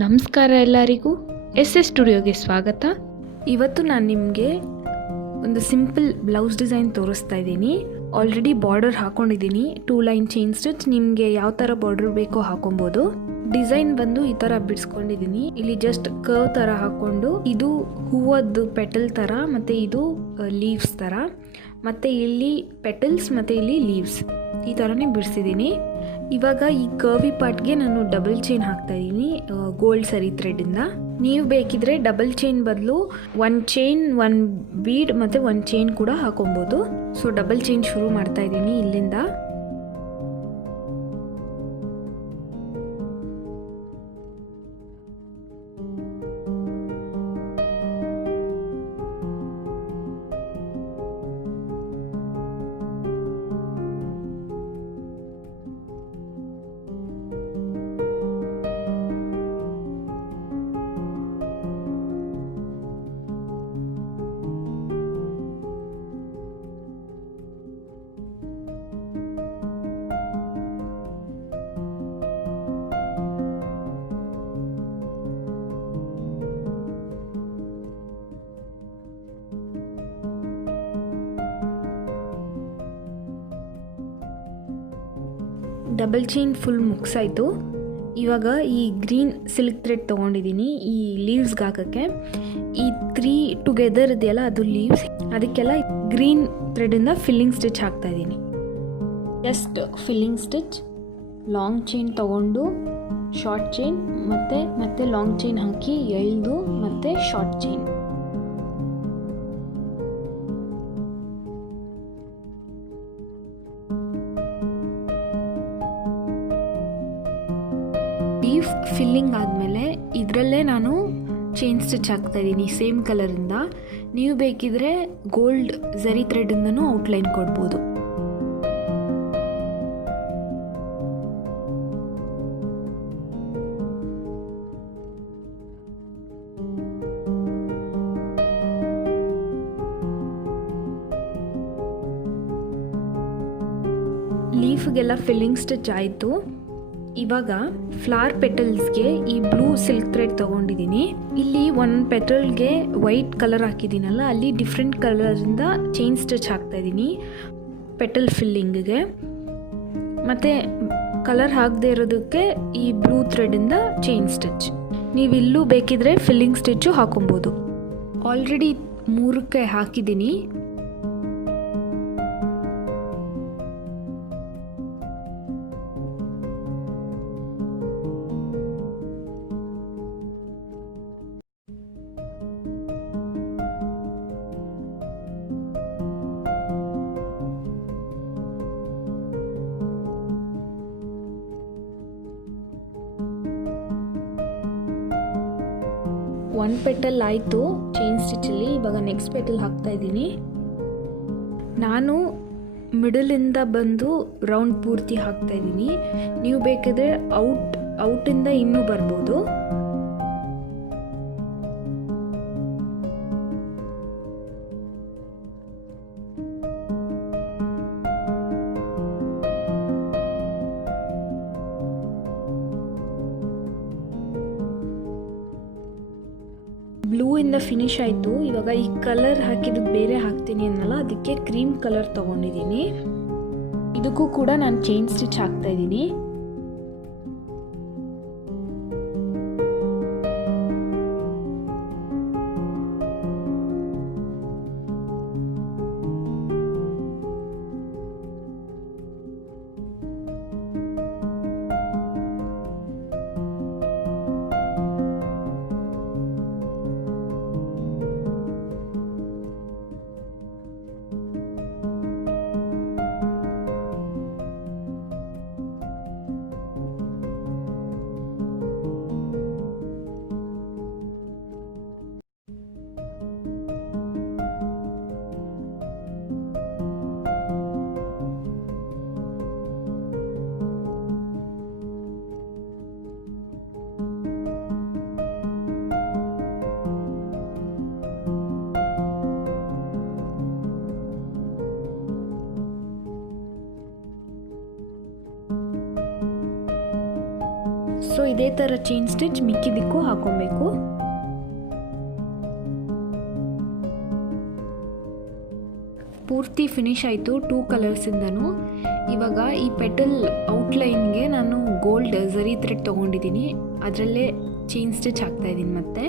ನಮಸ್ಕಾರ ಎಲ್ಲರಿಗೂ ಎಸ್ ಸ್ಟುಡಿಯೋಗೆ ಸ್ವಾಗತ. ಇವತ್ತು ನಾನು ನಿಮಗೆ ಒಂದು ಸಿಂಪಲ್ ಬ್ಲೌಸ್ ಡಿಸೈನ್ ತೋರಿಸ್ತಾ ಇದ್ದೀನಿ. ಆಲ್ರೆಡಿ ಬಾರ್ಡರ್ ಹಾಕೊಂಡಿದ್ದೀನಿ, 2 ಲೈನ್ ಚೈನ್ ಸ್ಟಿಚ್. ನಿಮಗೆ ಯಾವ ಥರ ಬಾರ್ಡರ್ ಬೇಕೋ ಹಾಕೊಬೋದು. ಡಿಸೈನ್ ಬಂದು ಈ ಥರ ಬಿಡಿಸ್ಕೊಂಡಿದ್ದೀನಿ. ಇಲ್ಲಿ ಜಸ್ಟ್ ಕರ್ವ್ ಥರ ಹಾಕ್ಕೊಂಡು, ಇದು ಹೂವದ್ದು ಪೆಟಲ್ ಥರ ಮತ್ತು ಇದು ಲೀವ್ಸ್ ಥರ, ಮತ್ತು ಇಲ್ಲಿ ಪೆಟಲ್ಸ್ ಮತ್ತು ಇಲ್ಲಿ ಲೀವ್ಸ್ ಈ ಥರನೇ ಬಿಡಿಸಿದ್ದೀನಿ. ಇವಾಗ ಈ ಕರ್ವಿ ಪಾರ್ಟ್ಗೆ ನಾನು ಡಬಲ್ ಚೈನ್ ಹಾಕ್ತಾ ಇದ್ದೀನಿ ಗೋಲ್ಡ್ ಸರಿ ಥ್ರೆಡ್ಡಿಂದ. ನೀವು ಬೇಕಿದ್ರೆ ಡಬಲ್ ಚೈನ್ ಬದಲು 1 ಚೈನ್ 1 ಬೀಡ್ ಮತ್ತು 1 ಚೈನ್ ಕೂಡ ಹಾಕೊಬೋದು. ಸೊ ಡಬಲ್ ಚೈನ್ ಶುರು ಮಾಡ್ತಾ ಇದ್ದೀನಿ ಇಲ್ಲಿಂದ. ಡಬಲ್ ಚೈನ್ ಫುಲ್ ಮುಗಿಸಾಯಿತು. ಇವಾಗ ಈ ಗ್ರೀನ್ ಸಿಲ್ಕ್ ಥ್ರೆಡ್ ತೊಗೊಂಡಿದ್ದೀನಿ ಈ ಲೀವ್ಸ್ಗೆ ಹಾಕೋಕ್ಕೆ. ಈ 3 ಟುಗೆದರ್ ಇದೆಯಲ್ಲ ಅದು ಲೀವ್ಸ್, ಅದಕ್ಕೆಲ್ಲ ಗ್ರೀನ್ ಥ್ರೆಡಿಂದ ಫಿಲ್ಲಿಂಗ್ ಸ್ಟಿಚ್ ಹಾಕ್ತಾ ಇದ್ದೀನಿ. Just filling stitch, long chain ತೊಗೊಂಡು ಶಾರ್ಟ್ ಚೈನ್ ಮತ್ತೆ ಲಾಂಗ್ ಚೈನ್ ಹಾಕಿ ಎಳೆದು ಮತ್ತು ಶಾರ್ಟ್ ಚೈನ್. ಲೀಫ್ ಫಿಲ್ಲಿಂಗ್ ಆದಮೇಲೆ ಇದರಲ್ಲೇ ನಾನು ಚೈನ್ ಸ್ಟಿಚ್ ಹಾಕ್ತಾ ಇದ್ದೀನಿ ಸೇಮ್ ಕಲರಿಂದ. ನೀವು ಬೇಕಿದ್ರೆ ಗೋಲ್ಡ್ ಝರಿ ಥ್ರೆಡ್ಡಿಂದನೂ ಔಟ್ಲೈನ್ ಕೊಡ್ಬೋದು. ಲೀಫ್ಗೆಲ್ಲ ಫಿಲ್ಲಿಂಗ್ ಸ್ಟಿಚ್ ಆಯಿತು. ಇವಾಗ ಫ್ಲವರ್ ಪೆಟಲ್ಸ್ಗೆ ಈ ಬ್ಲೂ ಸಿಲ್ಕ್ ಥ್ರೆಡ್ ತೊಗೊಂಡಿದ್ದೀನಿ. ಇಲ್ಲಿ 1 ಪೆಟಲ್ಗೆ ವೈಟ್ ಕಲರ್ ಹಾಕಿದ್ದೀನಲ್ಲ, ಅಲ್ಲಿ ಡಿಫ್ರೆಂಟ್ ಕಲರಿಂದ ಚೈನ್ ಸ್ಟಿಚ್ ಹಾಕ್ತಾ ಇದ್ದೀನಿ ಪೆಟಲ್ ಫಿಲ್ಲಿಂಗ್ಗೆ. ಮತ್ತು ಕಲರ್ ಹಾಕದೇ ಇರೋದಕ್ಕೆ ಈ ಬ್ಲೂ ಥ್ರೆಡಿಂದ ಚೈನ್ ಸ್ಟಿಚ್. ನೀವು ಇಲ್ಲೂ ಬೇಕಿದ್ರೆ ಫಿಲ್ಲಿಂಗ್ ಸ್ಟಿಚ್ಚು ಹಾಕೊಬೋದು. ಆಲ್ರೆಡಿ 3ಕ್ಕೆ ಹಾಕಿದ್ದೀನಿ. ಒನ್ ಪೆಟಲ್ ಆಯಿತು ಚೈನ್ ಸ್ಟಿಚ್ಚಲ್ಲಿ. ಇವಾಗ ನೆಕ್ಸ್ಟ್ ಪೆಟಲ್ ಹಾಕ್ತಾ ಇದ್ದೀನಿ. ನಾನು ಮಿಡಲಿಂದ ಬಂದು ರೌಂಡ್ ಪೂರ್ತಿ ಹಾಕ್ತಾ ಇದ್ದೀನಿ. ನೀವು ಬೇಕಾದರೆ ಔಟಿಂದ ಇನ್ನೂ ಬರ್ಬೋದು. ಬ್ಲೂ ಇಂದ ಫಿನಿಶ್ ಆಯಿತು. ಇವಾಗ ಈ ಕಲರ್ ಹಾಕಿದ್ದು ಬೇರೆ ಹಾಕ್ತೀನಿ ಅನ್ನಲ್ಲ, ಅದಕ್ಕೆ ಕ್ರೀಮ್ ಕಲರ್ ತೊಗೊಂಡಿದ್ದೀನಿ. ಇದಕ್ಕೂ ಕೂಡ ನಾನು ಚೈನ್ ಸ್ಟಿಚ್ ಹಾಕ್ತಾ ಇದ್ದೀನಿ. ಸೊ ಇದೇ ಥರ ಚೈನ್ ಸ್ಟಿಚ್ ಮಿಕ್ಕಿದ್ದಕ್ಕೂ ಹಾಕೊಬೇಕು. ಪೂರ್ತಿ ಫಿನಿಶ್ ಆಯಿತು 2 ಕಲರ್ಸಿಂದನೂ. ಇವಾಗ ಈ ಪೆಟಲ್ ಔಟ್ಲೈನ್ಗೆ ನಾನು ಗೋಲ್ಡ್ ಝರಿ ಥ್ರೆಡ್ ತೊಗೊಂಡಿದ್ದೀನಿ, ಅದರಲ್ಲೇ ಚೈನ್ ಸ್ಟಿಚ್ ಹಾಕ್ತಾಯಿದ್ದೀನಿ. ಮತ್ತೆ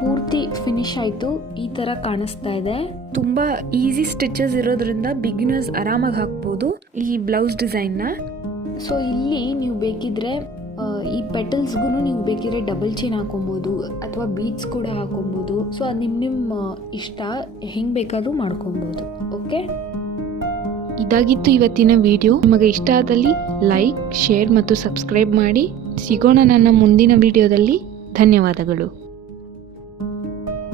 ಪೂರ್ತಿ ಫಿನಿಶ್ ಆಯಿತು. ಈ ಥರ ಕಾಣಿಸ್ತಾ ಇದೆ. ತುಂಬ ಈಸಿ ಸ್ಟಿಚಸ್ ಇರೋದ್ರಿಂದ ಬಿಗಿನರ್ಸ್ ಆರಾಮಾಗಿ ಹಾಕ್ಬೋದು ಈ ಬ್ಲೌಸ್ ಡಿಸೈನ್ನ. ಸೊ ಇಲ್ಲಿ ನೀವು ಬೇಕಿದ್ರೆ ಈ ಪೆಟಲ್ಸ್ಗೂ ನೀವು ಬೇಕಿದ್ರೆ ಡಬಲ್ ಚೈನ್ ಹಾಕೊಬೋದು ಅಥವಾ ಬೀಡ್ಸ್ ಕೂಡ ಹಾಕೊಬೋದು. ಸೊ ಅದು ನಿಮ್ಮ ಇಷ್ಟ, ಹೆಂಗೆ ಬೇಕಾದರೂ ಮಾಡ್ಕೊಬೋದು. ಓಕೆ, ಇದಾಗಿತ್ತು ಇವತ್ತಿನ ವಿಡಿಯೋ. ನಿಮಗೆ ಇಷ್ಟ ಆದಲ್ಲಿ ಲೈಕ್, ಶೇರ್ ಮತ್ತು ಸಬ್ಸ್ಕ್ರೈಬ್ ಮಾಡಿ. ಸಿಗೋಣ ನನ್ನ ಮುಂದಿನ ವಿಡಿಯೋದಲ್ಲಿ. ಧನ್ಯವಾದಗಳು.